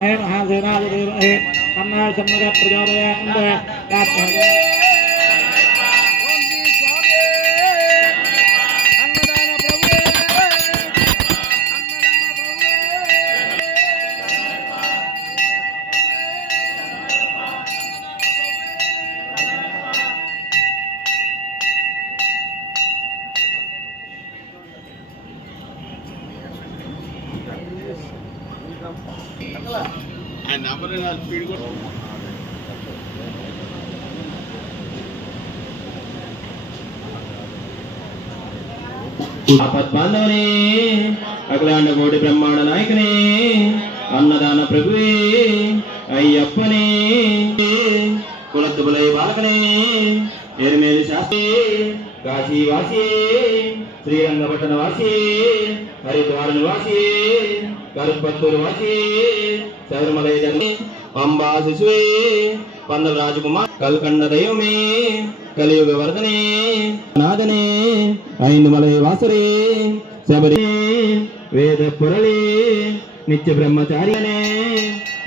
महासेनाधिदेवहे तन्नः शन्मुखः प्रचोदयात्। ఆపద్బాంధవనే అఖిలాండ కోటి బ్రహ్మాండ నాయకనే అన్నదాన ప్రభువే అయ్యప్పనే కులత్తుబులై బాలకనే ఎరిమేలి శాస్త్రి కాశీవాసి శ్రీరంగపట్టణ వాసి హరిద్వార నివాసి కరుపత్తూరు వాసి శబరిమలై జన్మి పంబా శిశువే పందల రాజకుమార్ కల్కండ దైవమే కలియుగ వర్ధనే నాదనే ఐందుమలై వాసరే శబరి వేద పురళే నిత్య బ్రహ్మచారియనే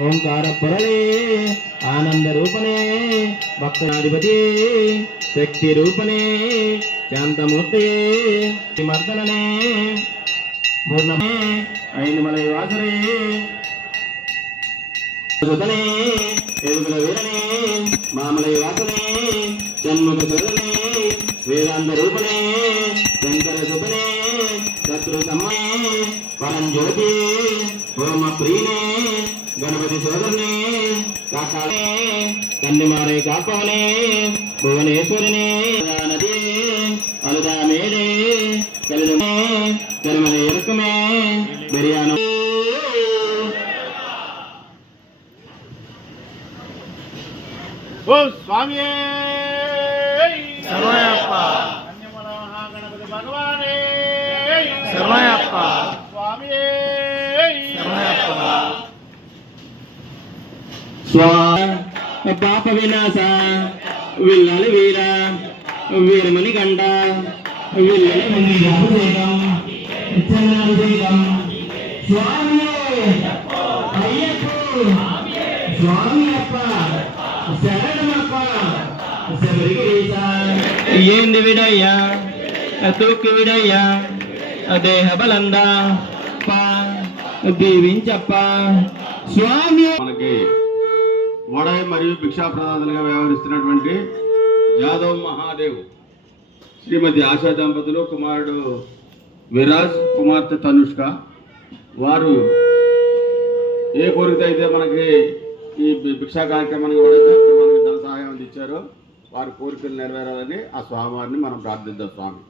ఓంకార పురళే ఆనంద రూపనే భక్తాధిపతి శక్తి రూపనే శాంతమూర్తి మర్దననే పూర్ణమే ఐందుమలై వాసరే సుతనే ఎరుగుల వీరనే మామలై వాసనే జన్ముఖ సురనే వేదాంత రూపనే శంకర సుపనే శత్రు సమ్మే పరంజ్యోతి హోమ ప్రియనే గణపతి సోదరునే కాకాలే కన్నిమారే కాపవనే భువనేశ్వరినే నది అలుదా మేడే కలిదమే కలిమల ఎరుకమే బిర్యాను ఓ స్వామి శరణయ్యప్ప కన్యమల మహాగణపతి భగవానే శరణయ్యప్ప స్వామి శరణయ్యప్ప పాప వినాశ విల్లలి వీర వీరమణి గండ విల్లలి అభిషేకం చంద్రాభిషేకం స్వామి అయ్యప్ప స్వామి అప్ప శరణమప్ప శబరిగిరీశ ఏంది విడయ్యా తూక్కు విడయ్యా దేహ బలంద దీవించప్ప స్వామి. మనకి వడై మరియు భిక్షా ప్రదాతలుగా వ్యవహరిస్తున్నటువంటి జాదవ్ మహాదేవ్ శ్రీమతి ఆశా దంపతులు కుమారుడు విరాజ్ కుమార్తె తనుష్క వారు ఏ కోరికతో అయితే మనకి ఈ భిక్షా కార్యక్రమానికి వడై కార్యక్రమానికి ధన సహాయం అందించారో వారి కోరికలు నెరవేరాలని ఆ స్వామివారిని మనం ప్రార్థిద్దాం. స్వామి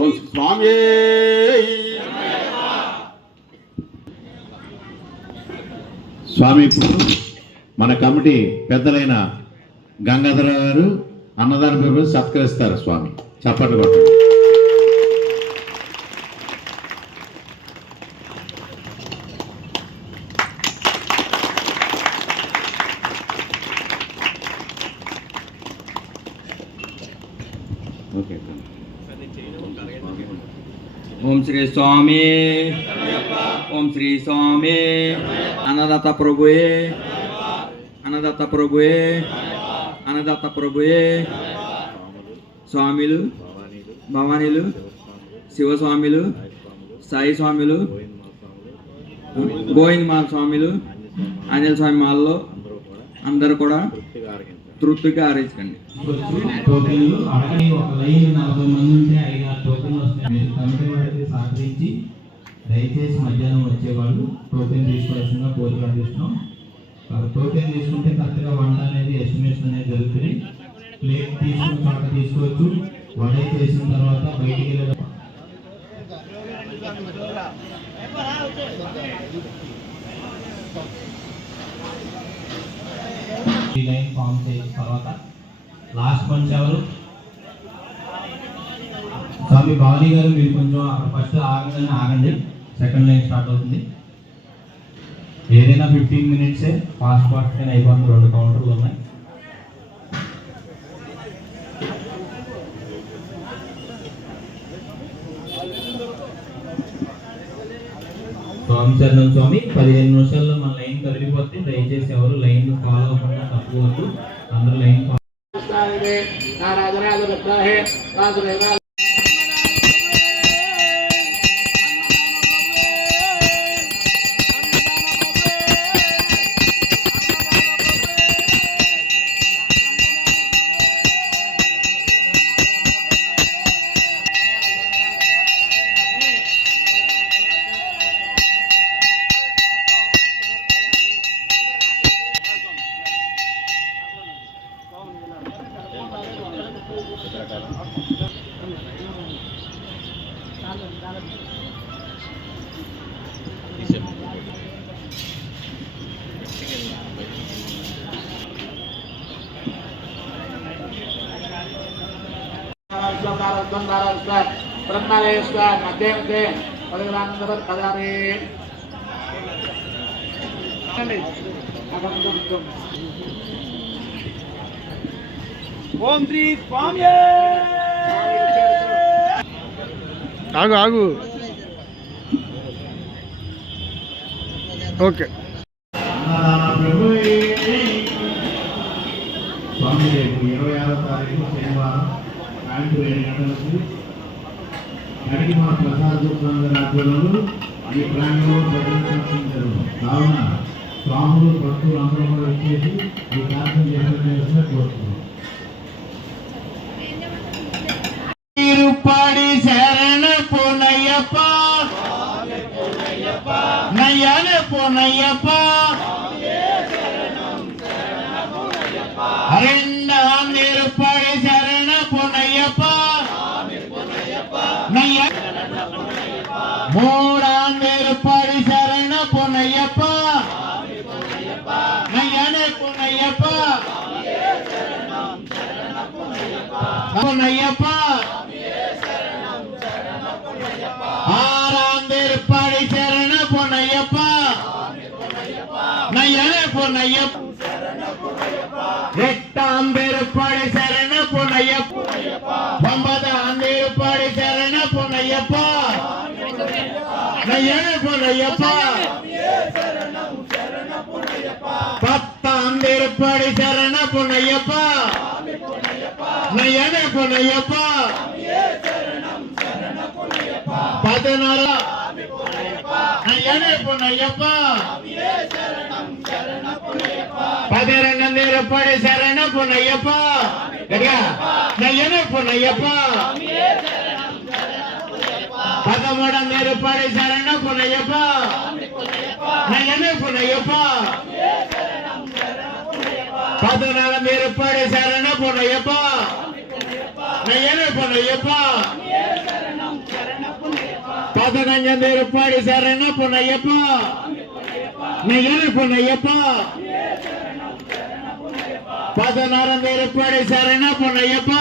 ఓం స్వామి. స్వామి ఇప్పుడు మన కమిటీ పెద్దలైన గంగాధర గారు అన్నదాన పేరు సత్కరిస్తారు. స్వామి చప్పట్లు కొట్టండి. ఓకే. ఓం శ్రీ స్వామి ఓం శ్రీ స్వామి అన్నదాత ప్రభుయే అన్నదాత ప్రభుయే అన్నదాత ప్రభుయే స్వామిలు భవానీలు శివస్వామిలు సాయి స్వామిలు గోవింద్ మాల స్వామిలు ఆంజనేయ స్వామి మాలలో అందరూ కూడా తృప్తిగా ఆరించకండి. టోకెన్లు అడగని ఒక లైన్ 40 మంది ఉంటే 5-6 టోకెన్లు వస్తాయి. మీరు కమిటీ వారికి సహకరించి దయచేసి మధ్యాహ్నం వచ్చేవాళ్ళు టోకెన్ తీసుకోవాల్సిందిగా కోరిక అందిస్తున్నాం. టోకెన్ తీసుకుంటే కరెక్ట్గా వంట అనేది ఎస్టిమేషన్ అనేది జరుగుతుంది. ప్లేట్ తీసుకుని చోట తీసుకోవచ్చు. వడై చేసిన తర్వాత బయటికి వెళ్ళడం ఈ లైన్ ఫామ్ చేసిన తర్వాత లాస్ట్ మంత్ ఎవరు స్వామి భవానీ గారు మీరు కొంచెం అక్కడ ఫస్ట్ ఆగండి. సెకండ్ లైన్ స్టార్ట్ అవుతుంది. ఏదైనా 15 మినిట్సే ఫాస్ట్గా అయిపోతుంది. 2 కౌంటర్లు ఉన్నాయి. స్వామి శరణం స్వామి. 15 నిమిషాల్లో మన లైన్ కదిలిపోతే దయచేసి ఎవరు లైన్ ఫాలో అవ్వకుండా తప్పవద్దు. అందరూ లైన్ ఓం శ్రీ స్వామి. ఆగు ఆగు. ఓకే. స్వామి రేపు 26వ తారీఖు శనివారం సాయంత్రం 7 గంటలకు కడిగి మన ప్రసాద్ గుప్తాంగ ఆధ్వర్యంలో ఈ ప్రాంగణంలో ప్రజలు కావున స్వాములు భక్తులు అందరూ కూడా వచ్చేసి ఈ కార్యక్రమం చేసిన కోరుతున్నాం. తిరుపడి శరణ పొనయ్యప్ప నయన పొనయ్యప్ప రెండాం తిరుపడి శరణ పొనయ్యప్ప నయ మూడాం తిరుపడి శరణ పొనయ్యప్ప నయన పొనయ్యప్ప పొనయ్యప్ప ஆறாம் திருப்படி சரண பொன்னையப்ப நயன பொன்னையப்ப எட்டாம் திருப்படி சரண பொன்னையப்ப ஒன்பதாம் திருப்படி சரண பொன்னையப்ப நயன பொன்னையப்ப பத்தாம் திருப்படி சரண பொன்னையப்ப நயன பொன்னையப்ப 16 நயன பொன்னையப்ப 12 திருப்படி சரண பொன்னையப்ப நயன பொன்னையப்ப 13 திருப்படி சரண பொன்னையப்ப நயன பொன்னையப்ப 14 திருப்படி சரண பொன்னையப்ப நயன பொன்னையப்ப 15 திருப்படி சரண பொன்னையப்ப நயன பொன்னையப்ப 16 திருப்படி சரண பொன்னையப்ப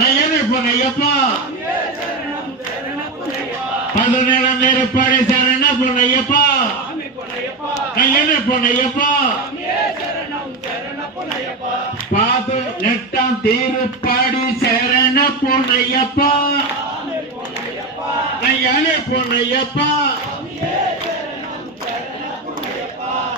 நயன பொன்னையப்ப 17 திருப்படி சரண பொன்னையப்ப நயன பொன்னையப்ப 18 திருப்படி சரண பொன்னையப்ப நயன பொன்னையப்ப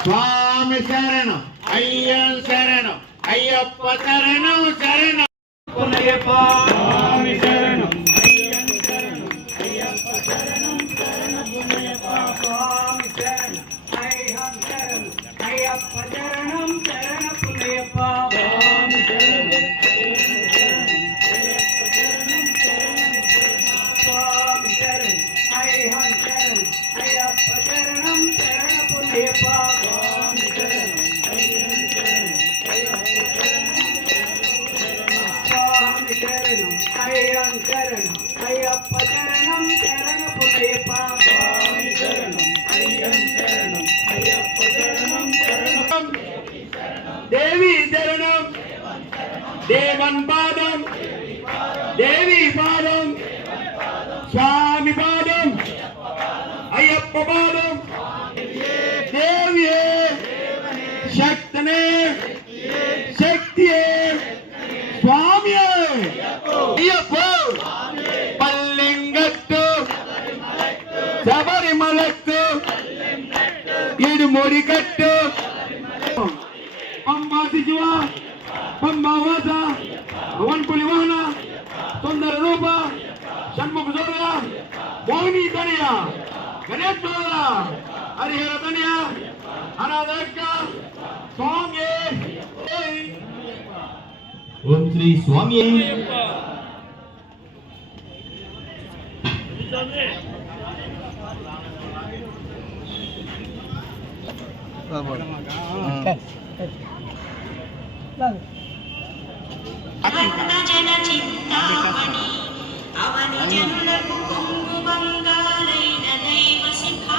சுவாமி சரணம் ஐயன் சரணம் ஐயப்ப சரணம் சரணம் பொன்னையப்ப சுவாமி சரணம் ஐயன் சரணம் ஐயப்ப சரணம் சரணம் பொன்னையப்ப சுவாமி சரணம் ஐயன் சரணம் ஐயப்ப சரணம் சரணம் பொன்னையப்ப சுவாமி சரணம் देवी शरणम देवन पादम देवी पादम स्वामी पादम अय्यप्प पादम देविये शक्तने शक्तिये स्वामिये अय्यप्प पल्लिंगट्टु शबरिमलक्कु పంబాసి శివ పంబావాస భవన్ పులివాహన సుందర రూప షణ్ముఖ సోదర మోహిని తనయ గణేష్ సోదర హరిహర తనయ అనాథక స్వామి ఓం శ్రీ స్వామి జన చింతామణి అవని జనులకు కొంగు బంగారైన దైవ శిఖా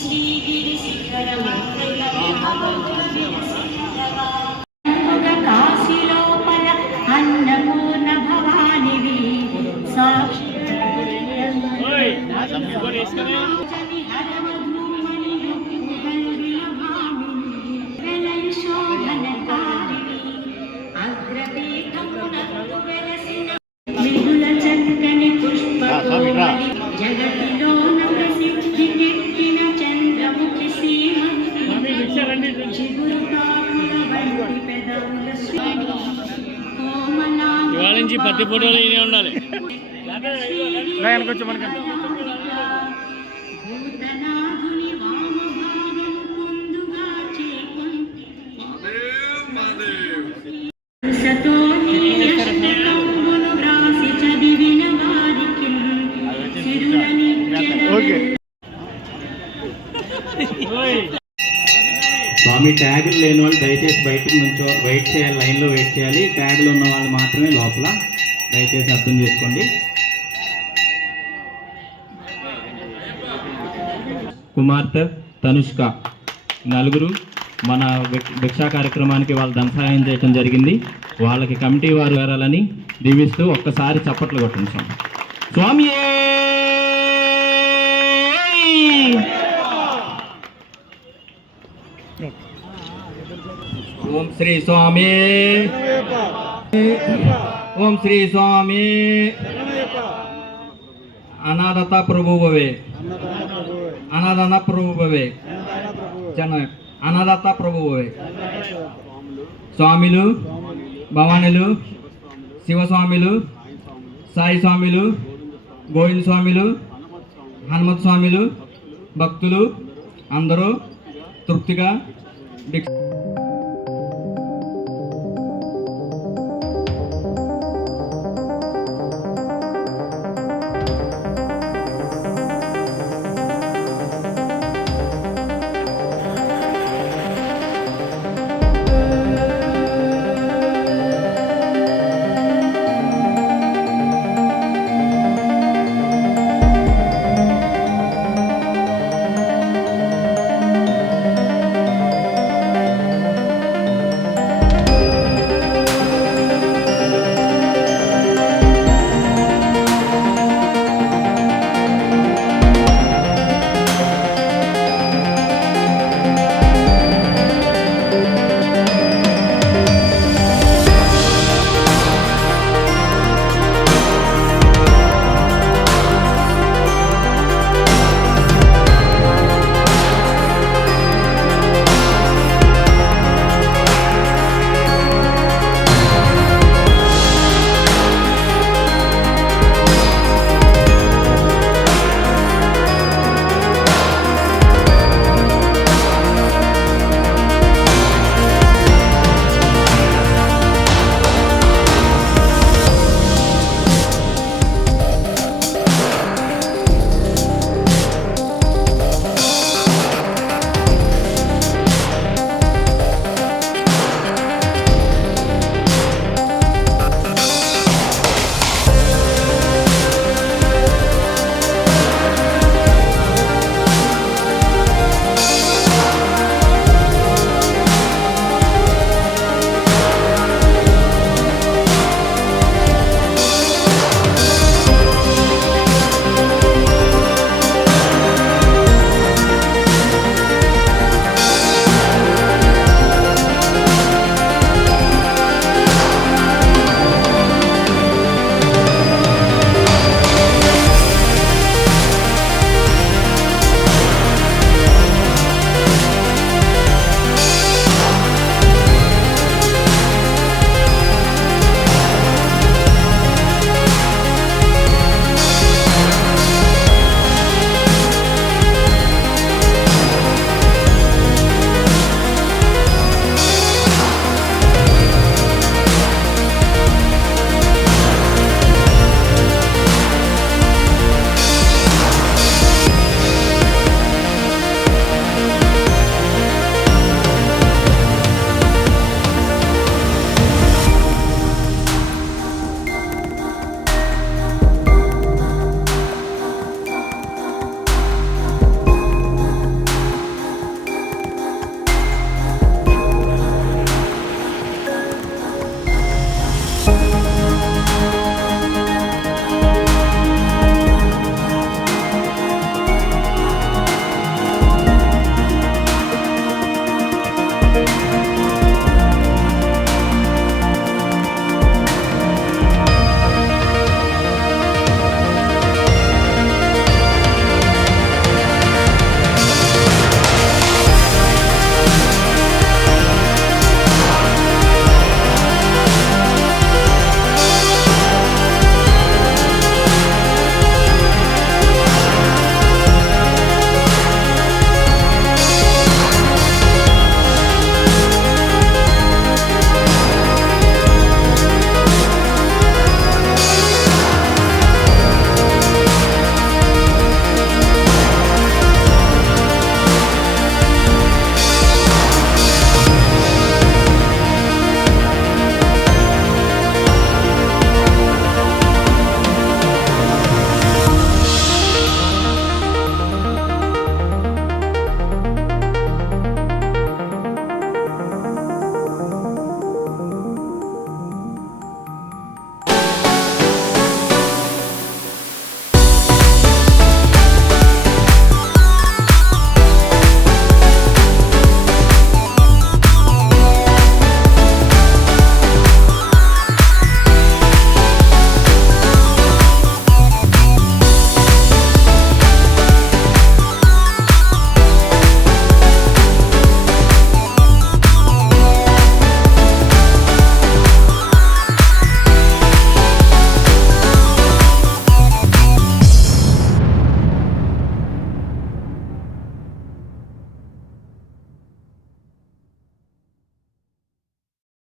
శ్రీగిరి శిఖర కాశీలోపల అన్నపూర్ణ భవానివి సాక్షి చక్కని పుష్ప జగతిలో ప్రసిద్ధి నెట్టిన చంద్రముఖి శ్రీమంతి చిగురు కాకుల వంటి పెదవుల స్వామి నుంచి పత్తి ఫోటోలు ఇనే ఉండాలి భూతనాథుని వామభాగం పొందుగా చేకొంది సతో నీయశకంబును వ్రాసి చదివిన వారికి సిరులనిచ్చెదరు. స్వామి ట్యాగులు లేని వాళ్ళు దయచేసి బయటకు నుంచో వెయిట్ చేయాలి, లైన్లో వెయిట్ చేయాలి. ట్యాగులు ఉన్న వాళ్ళు మాత్రమే లోపల, దయచేసి అర్థం చేసుకోండి. కుమార్తె తనుష్క నలుగురు మన భిక్షా కార్యక్రమానికి వాళ్ళు ధన సహాయం చేయడం జరిగింది. వాళ్ళకి కమిటీ వారు వేరాలని దీవిస్తూ ఒక్కసారి చప్పట్లు కొట్టండి స్వామి. ఓం శ్రీ స్వామి, ఓం శ్రీ స్వామి. అనాథత ప్రభువే, అనాథన ప్రభువే, అనాథత ప్రభువే. స్వామిలు, భవానులు, శివస్వామిలు, సాయి స్వామిలు, గోవింద స్వామిలు, హనుమత్ స్వామిలు, భక్తులు అందరూ తృప్తిగా